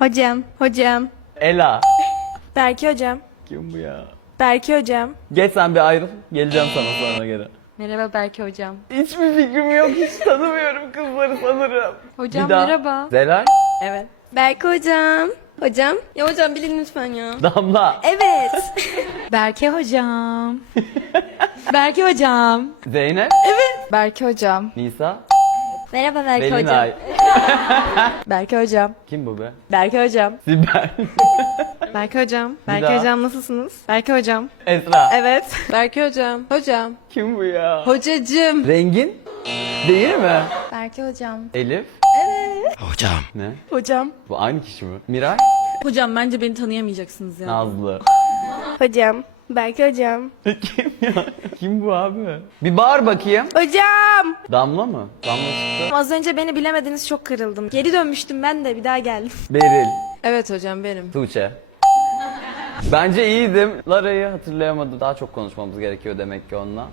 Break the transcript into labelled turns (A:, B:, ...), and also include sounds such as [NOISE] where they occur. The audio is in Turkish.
A: Hocam, hocam.
B: Ela.
A: Berke hocam.
B: Kim bu ya?
A: Berke hocam.
B: Geç sen bir ayrıl. Geleceğim sana sonra geri.
C: Merhaba Berke hocam.
B: Hiçbir fikrim yok. Hiç tanımıyorum kızları sanırım.
C: Hocam
B: Bir daha.
C: merhaba.
B: Zelal.
C: Evet.
A: Berke hocam. Hocam. Ya hocam bilin lütfen ya.
B: Damla.
A: Evet. [LAUGHS]
C: Berke hocam. Berke hocam.
B: Zeynep.
C: Berke hocam.
B: Nisa.
A: Merhaba Berke hocam.
B: Belinay. [LAUGHS]
C: Berke hocam.
B: Kim bu be?
C: Berke hocam.
B: Sibel. [LAUGHS]
A: Berke hocam.
B: Berke
A: Berke
B: daha.
A: hocam nasılsınız? Berke hocam.
B: Esra.
A: Evet. [LAUGHS]
C: Berke hocam. Hocam.
B: Kim bu ya?
C: Hocacım.
B: Rengin? Değil mi?
C: Berke hocam.
B: Elif. Hocam. Ne?
A: Hocam.
B: Bu aynı kişi mi? Miray.
C: Hocam bence beni tanıyamayacaksınız ya.
B: Nazlı.
A: Hocam. Berke hocam.
B: Kim ya? Kim bu abi? Bir bağır bakayım.
A: Hocam.
B: Damla mı? Damla çıktı.
A: Az önce beni bilemediniz çok kırıldım. Geri dönmüştüm ben de bir daha geldim.
B: Beril.
C: Evet hocam benim.
B: Tuğçe. Bence iyiydim. Lara'yı hatırlayamadım. Daha çok konuşmamız gerekiyor demek ki onunla.